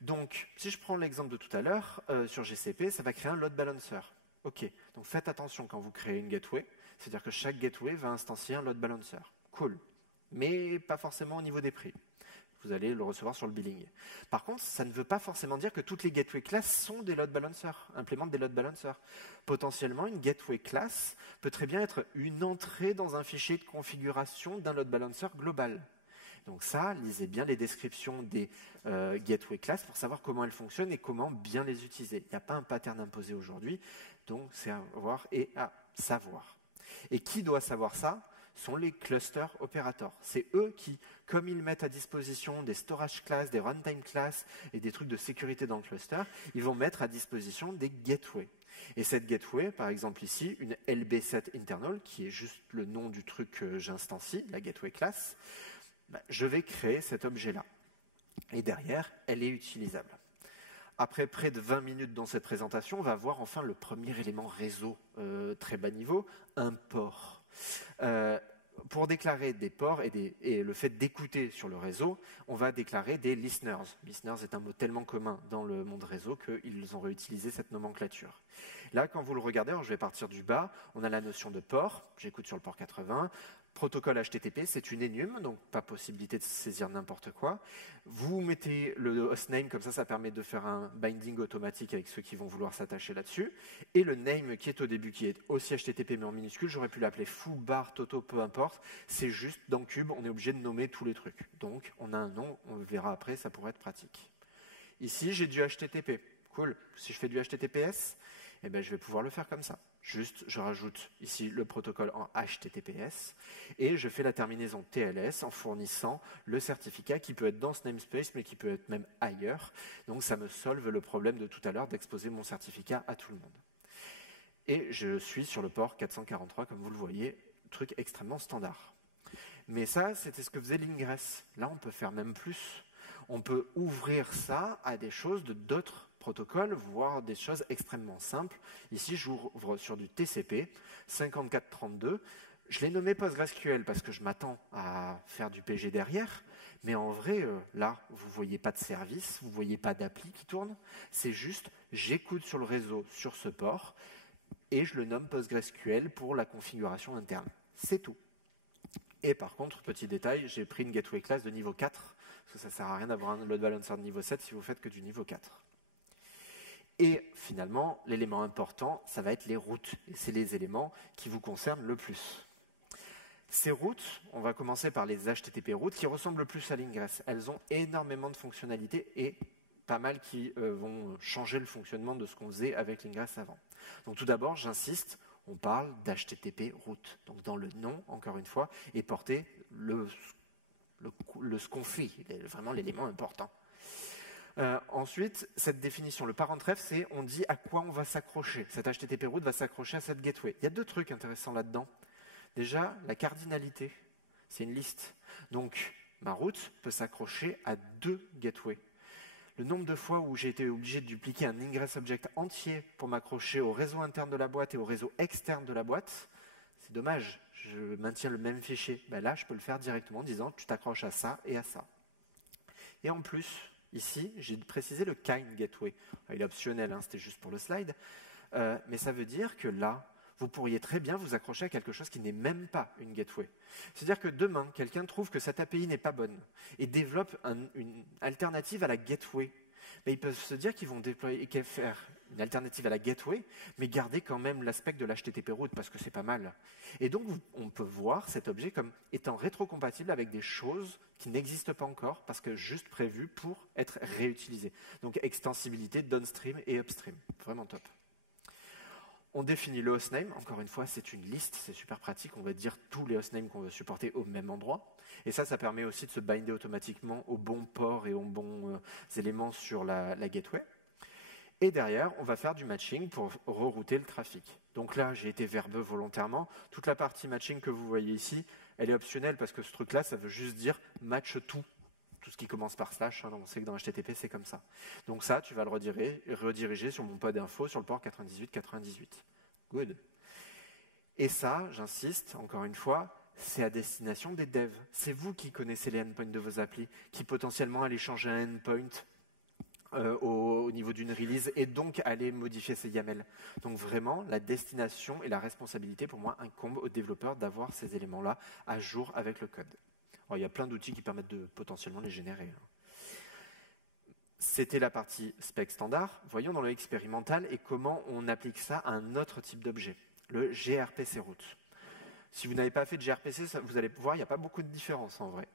Donc, si je prends l'exemple de tout à l'heure, sur GCP, ça va créer un load balancer. Ok, donc faites attention quand vous créez une gateway, c'est-à-dire que chaque gateway va instancier un load balancer. Cool, mais pas forcément au niveau des prix. Vous allez le recevoir sur le billing. Par contre, ça ne veut pas forcément dire que toutes les gateway classes sont des load balancers, implémentent des load balancers. Potentiellement, une gateway class peut très bien être une entrée dans un fichier de configuration d'un load balancer global. Donc ça, lisez bien les descriptions des gateway class pour savoir comment elles fonctionnent et comment bien les utiliser. Il n'y a pas un pattern imposé aujourd'hui, donc c'est à voir et à savoir. Et qui doit savoir ça? Sont les cluster operators. C'est eux qui, comme ils mettent à disposition des storage class, des runtime class et des trucs de sécurité dans le cluster, ils vont mettre à disposition des gateways. Et cette gateway, par exemple ici, une LB7 internal, qui est juste le nom du truc que j'instancie, la gateway class, je vais créer cet objet-là. Et derrière, elle est utilisable. Après près de 20 minutes dans cette présentation, on va voir enfin le premier élément réseau très bas niveau, un port. pour déclarer des ports et le fait d'écouter sur le réseau, on va déclarer des listeners. Listeners est un mot tellement commun dans le monde réseau qu'ils ont réutilisé cette nomenclature. Là, quand vous le regardez, alors je vais partir du bas, on a la notion de port, j'écoute sur le port 80, protocole HTTP, c'est une énume, donc pas possibilité de saisir n'importe quoi. Vous mettez le hostname, comme ça permet de faire un binding automatique avec ceux qui vont vouloir s'attacher là-dessus. Et le name qui est au début, qui est aussi HTTP mais en minuscule, j'aurais pu l'appeler foo, bar, toto, peu importe. C'est juste dans Cube, on est obligé de nommer tous les trucs. Donc on a un nom, on le verra après, ça pourrait être pratique. Ici, j'ai du HTTP. Cool. Si je fais du HTTPS, eh ben, je vais pouvoir le faire comme ça. Juste, je rajoute ici le protocole en HTTPS et je fais la terminaison TLS en fournissant le certificat qui peut être dans ce namespace mais qui peut être même ailleurs. Donc ça me solve le problème de tout à l'heure d'exposer mon certificat à tout le monde. Et je suis sur le port 443 comme vous le voyez, truc extrêmement standard. Mais ça, c'était ce que faisait l'ingress. Là, on peut faire même plus. On peut ouvrir ça à des choses de d'autres protocoles, voire des choses extrêmement simples. Ici, j'ouvre sur du TCP 5432. Je l'ai nommé PostgreSQL parce que je m'attends à faire du PG derrière. Mais en vrai, là, vous ne voyez pas de service, vous ne voyez pas d'appli qui tourne. C'est juste, j'écoute sur le réseau, sur ce port, et je le nomme PostgreSQL pour la configuration interne. C'est tout. Et par contre, petit détail, j'ai pris une gateway class de niveau 4, parce que ça ne sert à rien d'avoir un load balancer de niveau 7 si vous faites que du niveau 4. Et finalement, l'élément important, ça va être les routes. Et c'est les éléments qui vous concernent le plus. Ces routes, on va commencer par les HTTP routes, qui ressemblent le plus à l'ingress. Elles ont énormément de fonctionnalités et pas mal qui vont changer le fonctionnement de ce qu'on faisait avec l'ingress avant. Donc tout d'abord, j'insiste, on parle d'HTTP route. Donc dans le nom, encore une fois, est porté ce qu'on fait, vraiment l'élément important. Ensuite, cette définition, le parent-ref, c'est on dit à quoi on va s'accrocher. Cette HTTP route va s'accrocher à cette gateway. Il y a deux trucs intéressants là-dedans. Déjà, la cardinalité, c'est une liste. Donc, ma route peut s'accrocher à 2 gateways. Le nombre de fois où j'ai été obligé de dupliquer un ingress object entier pour m'accrocher au réseau interne de la boîte et au réseau externe de la boîte, c'est dommage, je maintiens le même fichier. Ben là, je peux le faire directement en disant tu t'accroches à ça et à ça. Et en plus, ici, j'ai précisé le kind gateway. Il est optionnel, hein, c'était juste pour le slide. Mais ça veut dire que là, vous pourriez très bien vous accrocher à quelque chose qui n'est même pas une gateway. C'est-à-dire que demain, quelqu'un trouve que cette API n'est pas bonne et développe une alternative à la gateway. Mais ils peuvent se dire qu'ils vont faire une alternative à la gateway, mais garder quand même l'aspect de l'HTTP route parce que c'est pas mal. Et donc, on peut voir cet objet comme étant rétrocompatible avec des choses qui n'existent pas encore parce que juste prévues pour être réutilisées. Donc, extensibilité downstream et upstream. Vraiment top. On définit le hostname, encore une fois, c'est une liste, c'est super pratique, on va dire tous les hostnames qu'on veut supporter au même endroit. Et ça permet aussi de se binder automatiquement aux bons ports et aux bons éléments sur la gateway. Et derrière, on va faire du matching pour rerouter le trafic. Donc là, j'ai été verbeux volontairement. Toute la partie matching que vous voyez ici, elle est optionnelle parce que ce truc-là, ça veut juste dire match tout. Tout ce qui commence par slash, hein, on sait que dans HTTP, c'est comme ça. Donc ça, tu vas le rediriger sur mon pod info sur le port 98-98. Good. Et ça, j'insiste, encore une fois, c'est à destination des devs. C'est vous qui connaissez les endpoints de vos applis, qui potentiellement allez changer un endpoint au niveau d'une release et donc aller modifier ces YAML. Donc vraiment, la destination et la responsabilité, pour moi, incombe aux développeurs d'avoir ces éléments-là à jour avec le code. Alors, il y a plein d'outils qui permettent de potentiellement les générer. C'était la partie spec standard. Voyons dans le expérimental et comment on applique ça à un autre type d'objet, le gRPC route. Si vous n'avez pas fait de gRPC, vous allez voir, il n'y a pas beaucoup de différence en vrai.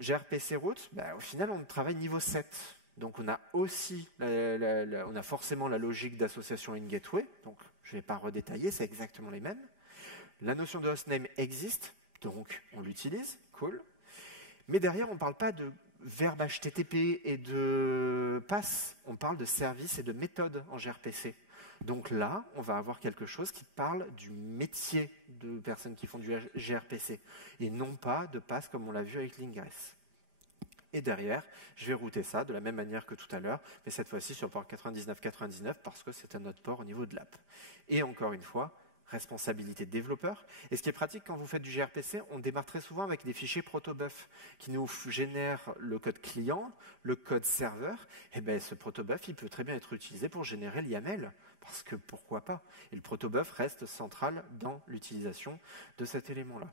gRPC route, au final, on travaille niveau 7. Donc on a aussi on a forcément la logique d'association in gateway. Donc je ne vais pas redétailler, c'est exactement les mêmes. La notion de hostname existe, donc on l'utilise, cool. Mais derrière, on ne parle pas de verbe HTTP et de pass, on parle de service et de méthode en gRPC. Donc là, on va avoir quelque chose qui parle du métier de personnes qui font du gRPC et non pas de pass comme on l'a vu avec l'ingress. Et derrière, je vais router ça de la même manière que tout à l'heure, mais cette fois-ci sur le port 99-99 parce que c'est un autre port au niveau de l'app. Et encore une fois, responsabilité développeur. Et ce qui est pratique quand vous faites du gRPC, on démarre très souvent avec des fichiers protobuf qui nous génèrent le code client, le code serveur. Et bien ce protobuf, il peut très bien être utilisé pour générer le YAML, parce que pourquoi pas. Et le protobuf reste central dans l'utilisation de cet élément-là.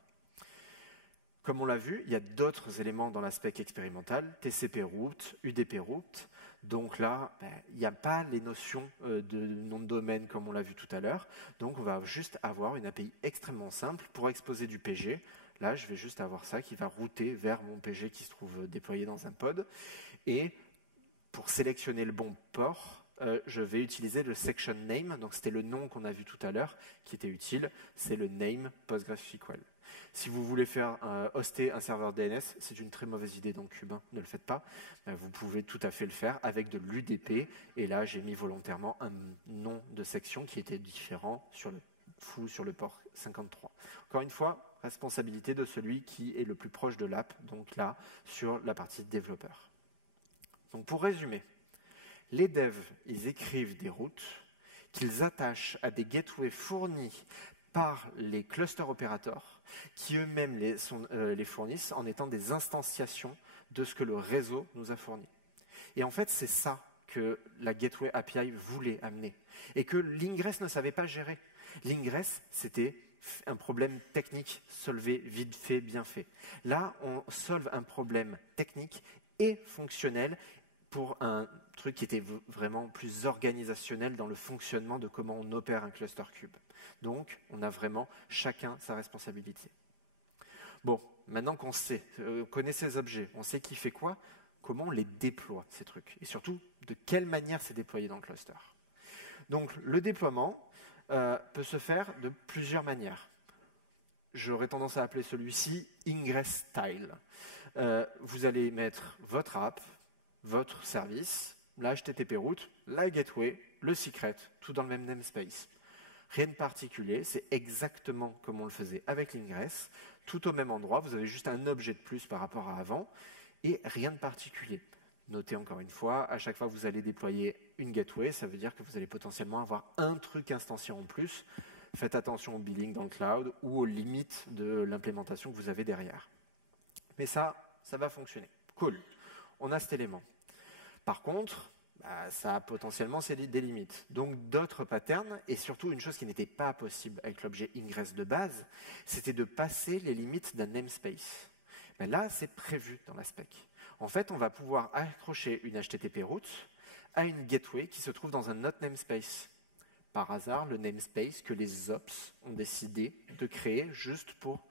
Comme on l'a vu, il y a d'autres éléments dans l'aspect expérimental, TCP route, UDP route. Donc là, il n'y a pas les notions de nom de domaine comme on l'a vu tout à l'heure. Donc on va juste avoir une API extrêmement simple pour exposer du PG. Là, je vais juste avoir ça qui va router vers mon PG qui se trouve déployé dans un pod. Et pour sélectionner le bon port, je vais utiliser le section name. Donc c'était le nom qu'on a vu tout à l'heure qui était utile. C'est le name PostgreSQL. Si vous voulez faire hoster un serveur DNS, c'est une très mauvaise idée dans Cube, ne le faites pas. Vous pouvez tout à fait le faire avec de l'UDP. Et là, j'ai mis volontairement un nom de section qui était différent sur le port 53. Encore une fois, responsabilité de celui qui est le plus proche de l'app, donc là, sur la partie développeur. Donc pour résumer, les devs, ils écrivent des routes qu'ils attachent à des gateways fournis par les cluster opérateurs qui eux-mêmes les fournissent en étant des instantiations de ce que le réseau nous a fourni. Et en fait, c'est ça que la Gateway API voulait amener et que l'Ingress ne savait pas gérer. L'Ingress, c'était un problème technique solvé, vite fait, bien fait. Là, on solve un problème technique et fonctionnel pour un truc qui était vraiment plus organisationnel dans le fonctionnement de comment on opère un cluster cube. Donc, on a vraiment chacun sa responsabilité. Bon, maintenant qu'on connaît ces objets, on sait qui fait quoi, comment on les déploie, ces trucs, et surtout, de quelle manière c'est déployé dans le cluster. Donc, le déploiement peut se faire de plusieurs manières. J'aurais tendance à appeler celui-ci Ingress Style. Vous allez mettre votre app, votre service, la HTTP route, la gateway, le secret, tout dans le même namespace. Rien de particulier, c'est exactement comme on le faisait avec l'Ingress, tout au même endroit, vous avez juste un objet de plus par rapport à avant, et rien de particulier. Notez encore une fois, à chaque fois que vous allez déployer une gateway, ça veut dire que vous allez potentiellement avoir un truc instancié en plus. Faites attention au billing dans le cloud ou aux limites de l'implémentation que vous avez derrière. Mais ça va fonctionner. Cool. On a cet élément. Par contre, ça a potentiellement des limites. Donc d'autres patterns, et surtout une chose qui n'était pas possible avec l'objet Ingress de base, c'était de passer les limites d'un namespace. Mais là, c'est prévu dans la spec. En fait, on va pouvoir accrocher une HTTP route à une gateway qui se trouve dans un autre namespace. Par hasard, le namespace que les ops ont décidé de créer juste pour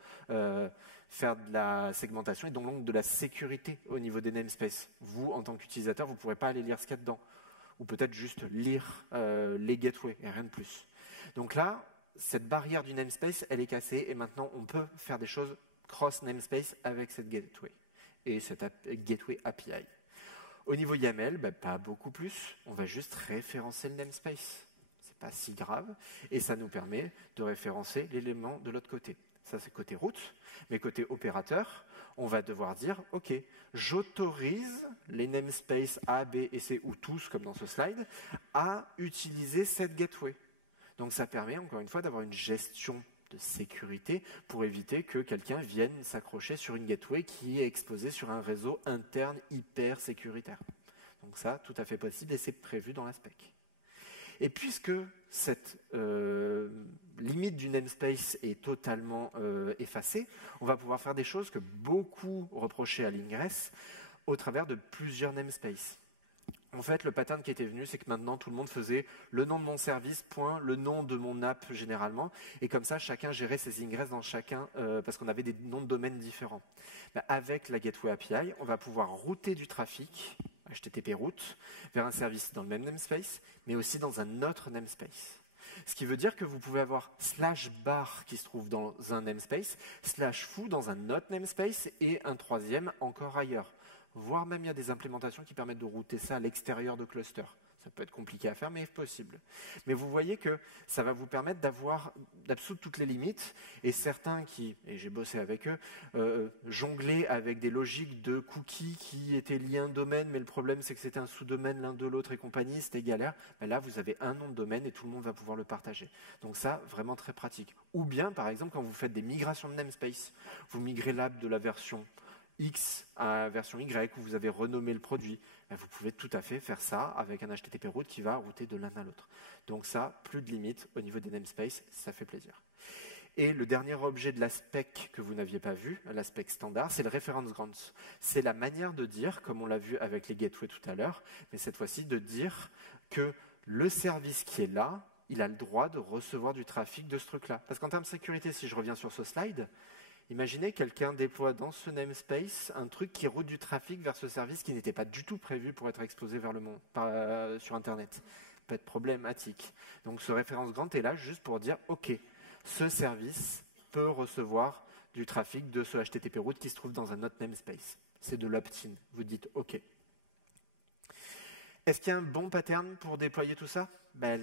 faire de la segmentation et donc de la sécurité au niveau des namespaces. Vous, en tant qu'utilisateur, vous ne pourrez pas aller lire ce qu'il y a dedans. Ou peut-être juste lire les gateways et rien de plus. Donc là, cette barrière du namespace, elle est cassée et maintenant, on peut faire des choses cross-namespace avec cette gateway et cette gateway API. Au niveau YAML, pas beaucoup plus. On va juste référencer le namespace. C'est pas si grave et ça nous permet de référencer l'élément de l'autre côté. Ça, c'est côté route, mais côté opérateur, on va devoir dire, OK, j'autorise les namespaces A, B et C, ou tous, comme dans ce slide, à utiliser cette gateway. Donc ça permet, encore une fois, d'avoir une gestion de sécurité pour éviter que quelqu'un vienne s'accrocher sur une gateway qui est exposée sur un réseau interne hyper sécuritaire. Donc ça, tout à fait possible et c'est prévu dans la spec. Et puisque cette limite du namespace est totalement effacée, on va pouvoir faire des choses que beaucoup reprochaient à l'Ingress au travers de plusieurs namespaces. En fait, le pattern qui était venu, c'est que maintenant, tout le monde faisait le nom de mon service, point, le nom de mon app généralement, et comme ça, chacun gérait ses ingress dans chacun, parce qu'on avait des noms de domaine différents. Avec la Gateway API, on va pouvoir router du trafic, HTTP route, vers un service dans le même namespace, mais aussi dans un autre namespace. Ce qui veut dire que vous pouvez avoir /bar qui se trouve dans un namespace, /foo dans un autre namespace, et un troisième encore ailleurs. Voire même il y a des implémentations qui permettent de router ça à l'extérieur de cluster. Ça peut être compliqué à faire, mais possible. Mais vous voyez que ça va vous permettre d'absoudre toutes les limites. Et certains qui, et j'ai bossé avec eux, jonglaient avec des logiques de cookies qui étaient liés à un domaine, mais le problème c'est que c'était un sous-domaine l'un de l'autre et compagnie, c'était galère. Ben là, vous avez un nom de domaine et tout le monde va pouvoir le partager. Donc ça, vraiment très pratique. Ou bien, par exemple, quand vous faites des migrations de namespace, vous migrez l'app de la version X à la version Y, où vous avez renommé le produit, ben vous pouvez tout à fait faire ça avec un HTTP route qui va router de l'un à l'autre. Donc ça, plus de limites au niveau des namespaces, ça fait plaisir. Et le dernier objet de la spec que vous n'aviez pas vu, la spec standard, c'est le reference grants. C'est la manière de dire, comme on l'a vu avec les gateways tout à l'heure, mais cette fois-ci de dire que le service qui est là, il a le droit de recevoir du trafic de ce truc-là. Parce qu'en termes de sécurité, si je reviens sur ce slide, imaginez quelqu'un déploie dans ce namespace un truc qui route du trafic vers ce service qui n'était pas du tout prévu pour être exposé vers le monde, sur Internet. Ça peut être problématique. Donc ce référence grant est là juste pour dire, OK, ce service peut recevoir du trafic de ce HTTP route qui se trouve dans un autre namespace. C'est de l'opt-in. Vous dites OK. Est-ce qu'il y a un bon pattern pour déployer tout ça? Ben,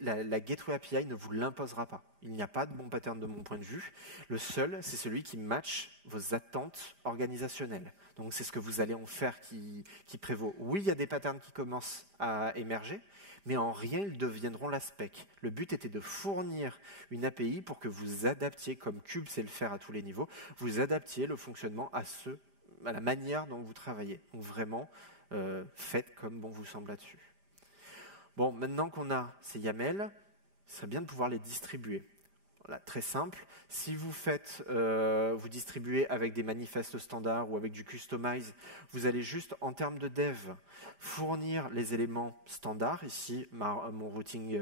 la Gateway API ne vous l'imposera pas. Il n'y a pas de bon pattern de mon point de vue. Le seul, c'est celui qui match vos attentes organisationnelles. Donc c'est ce que vous allez en faire qui prévaut. Oui, il y a des patterns qui commencent à émerger, mais en rien ils deviendront la spec. Le but était de fournir une API pour que vous adaptiez, comme Cube sait le faire à tous les niveaux, vous adaptiez le fonctionnement à la manière dont vous travaillez. Donc vraiment, faites comme bon vous semble là-dessus. Bon, maintenant qu'on a ces YAML, ce serait bien de pouvoir les distribuer. Voilà, très simple. Si vous vous distribuez avec des manifestes standards ou avec du customize, vous allez juste, en termes de dev, fournir les éléments standards, ici mon routing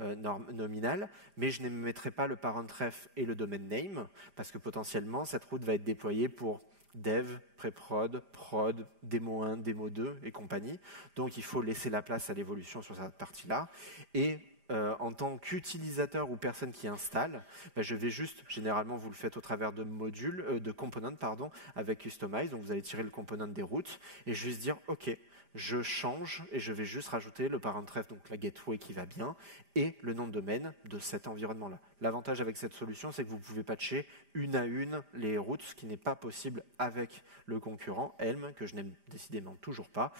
nominal, mais je ne mettrai pas le parent-ref et le domain name, parce que potentiellement, cette route va être déployée pour dev, pré-prod, prod, démo 1, démo 2 et compagnie. Donc il faut laisser la place à l'évolution sur cette partie-là. Et en tant qu'utilisateur ou personne qui installe, je vais juste, généralement vous le faites au travers de modules, de components, avec Customize. Donc vous allez tirer le component des routes et juste dire OK, je change et je vais juste rajouter le parent-ref, donc la gateway qui va bien, et le nom de domaine de cet environnement-là. L'avantage avec cette solution, c'est que vous pouvez patcher une à une les routes, ce qui n'est pas possible avec le concurrent Helm, que je n'aime décidément toujours pas,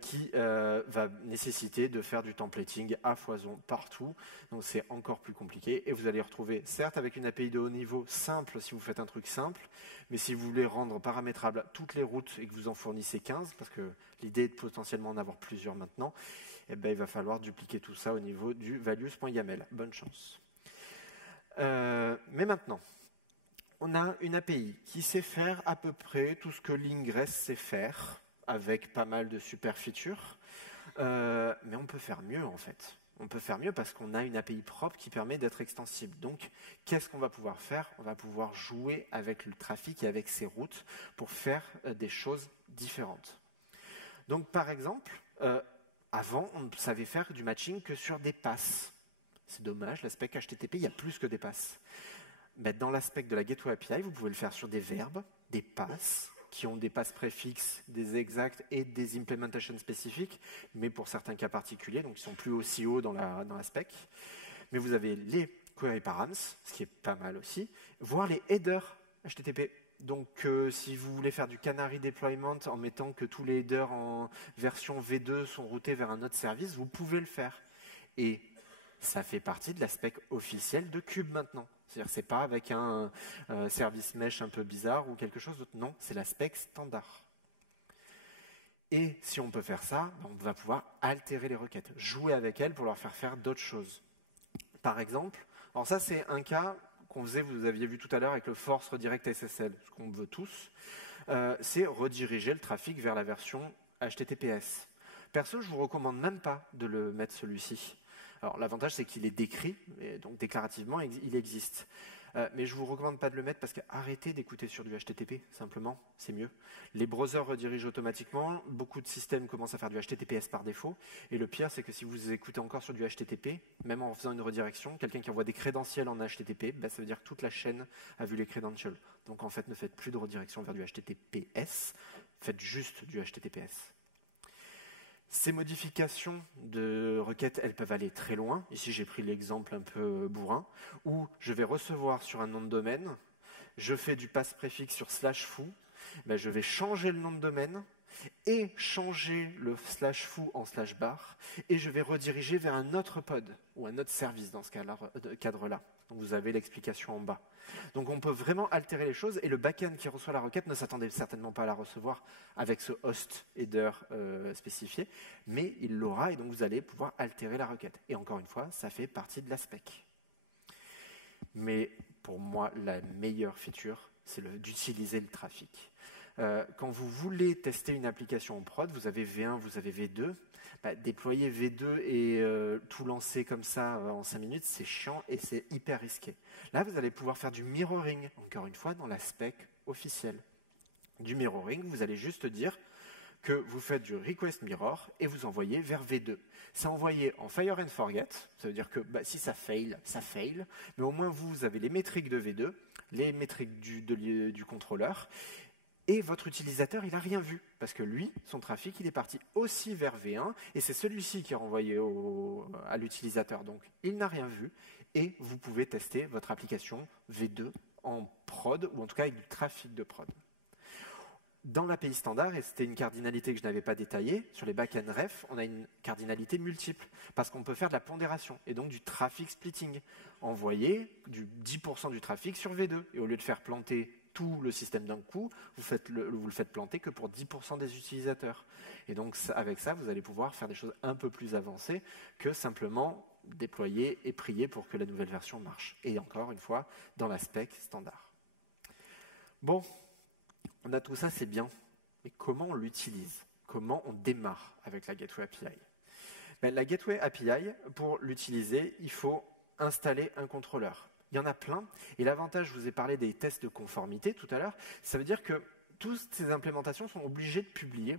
qui va nécessiter de faire du templating à foison partout. Donc c'est encore plus compliqué. Et vous allez retrouver, certes avec une API de haut niveau simple si vous faites un truc simple, mais si vous voulez rendre paramétrables toutes les routes et que vous en fournissez 15, parce que l'idée est de potentiellement en avoir plusieurs maintenant, il va falloir dupliquer tout ça au niveau du values.yaml. Bonne chance. Mais maintenant, on a une API qui sait faire à peu près tout ce que l'Ingress sait faire, avec pas mal de super features, mais on peut faire mieux en fait. On peut faire mieux parce qu'on a une API propre qui permet d'être extensible. Donc, qu'est-ce qu'on va pouvoir faire? On va pouvoir jouer avec le trafic et avec ses routes pour faire des choses différentes. Donc, par exemple, avant, on ne savait faire du matching que sur des passes. C'est dommage, la spec HTTP, il y a plus que des passes. Mais dans l'aspect de la Gateway API, vous pouvez le faire sur des verbes, des passes, qui ont des passes préfixes, des exacts et des implementations spécifiques, mais pour certains cas particuliers, donc ils sont plus aussi hauts dans la spec. Mais vous avez les query params, ce qui est pas mal aussi, voire les headers HTTP. Donc si vous voulez faire du canary deployment en mettant que tous les headers en version V2 sont routés vers un autre service, vous pouvez le faire. Et ça fait partie de la spec officielle de Cube maintenant. C'est-à-dire c'est pas avec un service mesh un peu bizarre ou quelque chose d'autre. Non, c'est la spec standard. Et si on peut faire ça, on va pouvoir altérer les requêtes, jouer avec elles pour leur faire faire d'autres choses. Par exemple, alors ça c'est un cas qu'on faisait, vous aviez vu tout à l'heure avec le force redirect SSL, ce qu'on veut tous, c'est rediriger le trafic vers la version HTTPS. Perso, je vous recommande même pas de le mettre celui-ci. Alors l'avantage c'est qu'il est décrit, et donc déclarativement il existe. Mais je ne vous recommande pas de le mettre parce qu'arrêtez d'écouter sur du HTTP, simplement, c'est mieux. Les browsers redirigent automatiquement, beaucoup de systèmes commencent à faire du HTTPS par défaut, et le pire c'est que si vous écoutez encore sur du HTTP, même en faisant une redirection, quelqu'un qui envoie des crédentiels en HTTP, ça veut dire que toute la chaîne a vu les credentials. Donc en fait ne faites plus de redirection vers du HTTPS, faites juste du HTTPS. Ces modifications de requêtes, elles peuvent aller très loin. Ici, j'ai pris l'exemple un peu bourrin, où je vais recevoir sur un nom de domaine, je fais du passe-préfixe sur /foo, ben je vais changer le nom de domaine et changer le /foo en /bar, et je vais rediriger vers un autre pod ou un autre service dans ce cadre-là. Donc vous avez l'explication en bas. Donc on peut vraiment altérer les choses, et le back-end qui reçoit la requête ne s'attendait certainement pas à la recevoir avec ce host header spécifié, mais il l'aura, et donc vous allez pouvoir altérer la requête. Et encore une fois, ça fait partie de la spec. Mais pour moi, la meilleure feature, c'est d'utiliser le trafic. Quand vous voulez tester une application en prod, vous avez V1, vous avez V2. Déployer V2 et tout lancer comme ça en 5 minutes, c'est chiant et c'est hyper risqué. Là, vous allez pouvoir faire du mirroring, encore une fois, dans la spec officielle. Du mirroring, vous allez juste dire que vous faites du request mirror et vous envoyez vers V2. C'est envoyé en fire and forget, ça veut dire que si ça fail, ça fail, mais au moins vous avez les métriques de V2, les métriques du contrôleur, et votre utilisateur, il n'a rien vu, parce que lui, son trafic, il est parti aussi vers V1, et c'est celui-ci qui est renvoyé à l'utilisateur. Donc, il n'a rien vu, et vous pouvez tester votre application V2 en prod, ou en tout cas avec du trafic de prod. Dans l'API standard, et c'était une cardinalité que je n'avais pas détaillée, sur les back-end ref, on a une cardinalité multiple, parce qu'on peut faire de la pondération, et donc du traffic splitting. Envoyer du 10% du trafic sur V2, et au lieu de faire planter tout le système d'un coup, vous le faites planter que pour 10% des utilisateurs. Et donc avec ça, vous allez pouvoir faire des choses un peu plus avancées que simplement déployer et prier pour que la nouvelle version marche. Et encore une fois, dans la spec standard. Bon, on a tout ça, c'est bien. Mais comment on l'utilise? Comment on démarre avec la Gateway API? La Gateway API, pour l'utiliser, il faut installer un contrôleur. Il y en a plein, et l'avantage, je vous ai parlé des tests de conformité tout à l'heure, ça veut dire que toutes ces implémentations sont obligées de publier,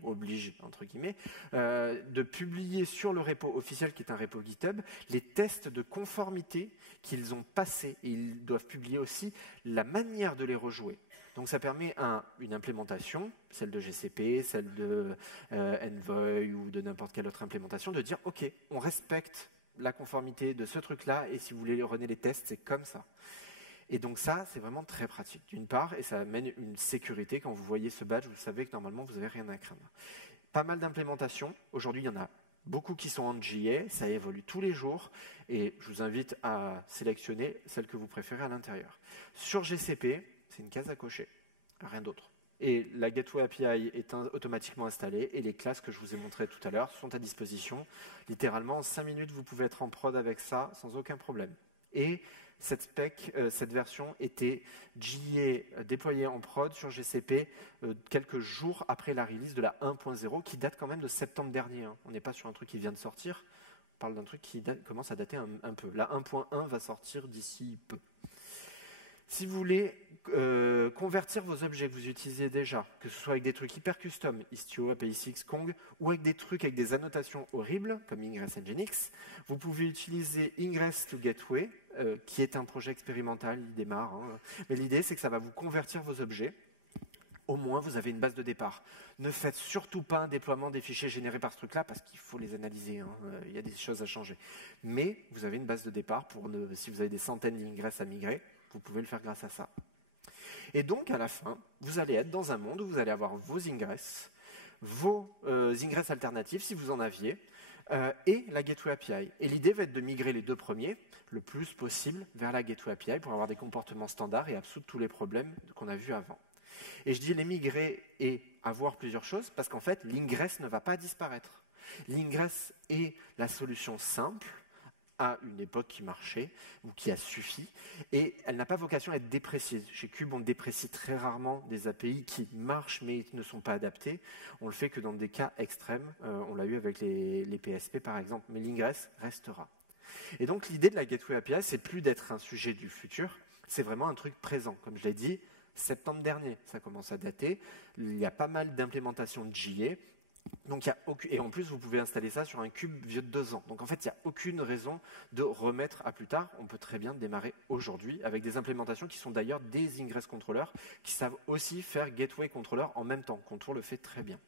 entre guillemets, de publier sur le repo officiel qui est un repo GitHub, les tests de conformité qu'ils ont passés, et ils doivent publier aussi la manière de les rejouer. Donc ça permet une implémentation, celle de GCP, celle de Envoy ou de n'importe quelle autre implémentation, de dire ok, on respecte la conformité de ce truc-là, et si vous voulez runner les tests, c'est comme ça. Et donc ça, c'est vraiment très pratique, d'une part, et ça amène une sécurité. Quand vous voyez ce badge, vous savez que normalement, vous n'avez rien à craindre. Pas mal d'implémentations. Aujourd'hui, il y en a beaucoup qui sont en JA, ça évolue tous les jours, et je vous invite à sélectionner celle que vous préférez à l'intérieur. Sur GCP, c'est une case à cocher, rien d'autre. Et la Gateway API est automatiquement installée, et les classes que je vous ai montrées tout à l'heure sont à disposition. Littéralement, en 5 minutes, vous pouvez être en prod avec ça sans aucun problème. Et cette version était déployée en prod sur GCP quelques jours après la release de la 1.0, qui date quand même de septembre dernier. On n'est pas sur un truc qui vient de sortir, on parle d'un truc qui commence à dater un peu. La 1.1 va sortir d'ici peu. Si vous voulez convertir vos objets que vous utilisez déjà, que ce soit avec des trucs hyper custom, Istio, API6, Kong, ou avec des trucs avec des annotations horribles, comme Ingress Nginx, vous pouvez utiliser Ingress to Gateway, qui est un projet expérimental, il démarre. Mais l'idée, c'est que ça va vous convertir vos objets. Au moins, vous avez une base de départ. Ne faites surtout pas un déploiement des fichiers générés par ce truc-là, parce qu'il faut les analyser. Il y a des choses à changer. Mais vous avez une base de départ pour si vous avez des centaines d'ingress à migrer, vous pouvez le faire grâce à ça. Et donc, à la fin, vous allez être dans un monde où vous allez avoir vos ingress alternatifs, si vous en aviez, et la Gateway API. Et l'idée va être de migrer les deux premiers, le plus possible, vers la Gateway API pour avoir des comportements standards et absoudre tous les problèmes qu'on a vus avant. Et je dis les migrer et avoir plusieurs choses, parce qu'en fait, l'ingress ne va pas disparaître. L'ingress est la solution simple, à une époque qui marchait, ou qui a suffi, et elle n'a pas vocation à être dépréciée. Chez Cube, on déprécie très rarement des API qui marchent mais ne sont pas adaptées. On le fait que dans des cas extrêmes. On l'a eu avec les PSP par exemple, mais l'ingress restera. Et donc l'idée de la Gateway API, c'est plus d'être un sujet du futur, c'est vraiment un truc présent. Comme je l'ai dit, septembre dernier, ça commence à dater. Il y a pas mal d'implémentations de JA. Donc, et en plus, vous pouvez installer ça sur un cube vieux de 2 ans. Donc en fait, il n'y a aucune raison de remettre à plus tard. On peut très bien démarrer aujourd'hui avec des implémentations qui sont d'ailleurs des ingress controllers qui savent aussi faire gateway controller en même temps. Contour le fait très bien.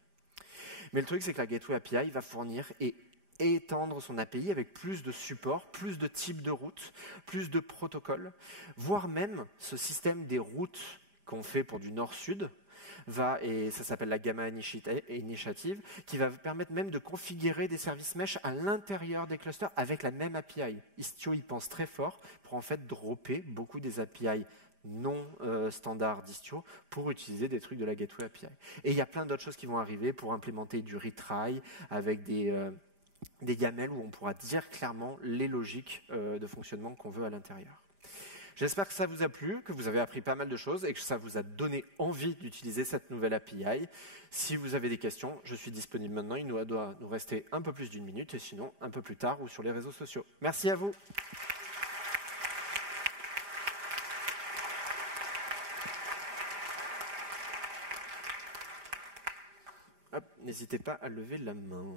Mais le truc, c'est que la Gateway API va fournir et étendre son API avec plus de supports, plus de types de routes, plus de protocoles, voire même ce système des routes qu'on fait pour du nord-sud, et ça s'appelle la Gamma Initiative, qui va permettre même de configurer des services mesh à l'intérieur des clusters avec la même API. Istio y pense très fort pour en fait dropper beaucoup des API non standards d'Istio pour utiliser des trucs de la Gateway API. Et il y a plein d'autres choses qui vont arriver pour implémenter du retry avec des YAML où on pourra dire clairement les logiques de fonctionnement qu'on veut à l'intérieur. J'espère que ça vous a plu, que vous avez appris pas mal de choses et que ça vous a donné envie d'utiliser cette nouvelle API. Si vous avez des questions, je suis disponible maintenant. Il doit nous rester un peu plus d'une minute et sinon un peu plus tard ou sur les réseaux sociaux. Merci à vous. N'hésitez pas à lever la main.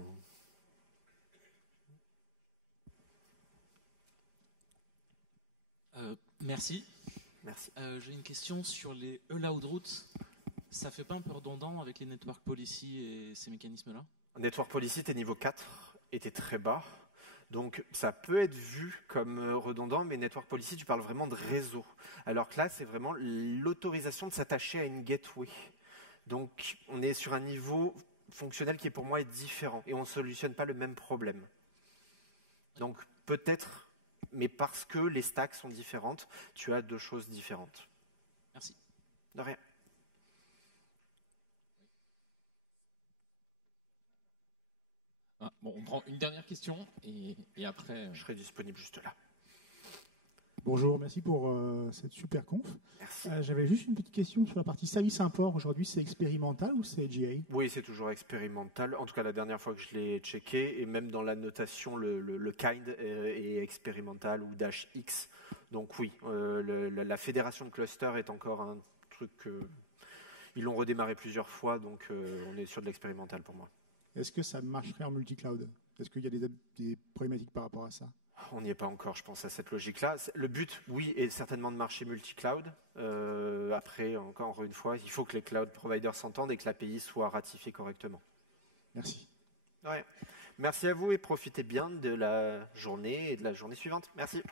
Merci. Merci. J'ai une question sur les allowed routes. Ça fait pas un peu redondant avec les network policy et ces mécanismes-là? Network policy, t'es niveau 4 et t'es très bas. Donc ça peut être vu comme redondant, mais network policy, tu parles vraiment de réseau. Alors que là, c'est vraiment l'autorisation de s'attacher à une gateway. Donc on est sur un niveau fonctionnel qui pour moi est différent et on ne solutionne pas le même problème. Donc peut-être, mais parce que les stacks sont différentes, tu as deux choses différentes. Merci. De rien. Bon, on prend une dernière question et après... Je serai disponible juste là. Bonjour, merci pour cette super conf. Merci. J'avais juste une petite question sur la partie service import. Aujourd'hui, c'est expérimental ou c'est GA? Oui, c'est toujours expérimental. En tout cas, la dernière fois que je l'ai checké, et même dans la notation, le kind est expérimental ou -X. Donc oui, la fédération de clusters est encore un truc... ils l'ont redémarré plusieurs fois, donc on est sur de l'expérimental pour moi. Est-ce que ça marcherait en multi-cloud? Est-ce qu'il y a des problématiques par rapport à ça? On n'y est pas encore, je pense, à cette logique-là. Le but, oui, est certainement de marcher multi-cloud. Après, encore une fois, il faut que les cloud providers s'entendent et que l'API soit ratifiée correctement. Merci. Ouais. Merci à vous et profitez bien de la journée et de la journée suivante. Merci.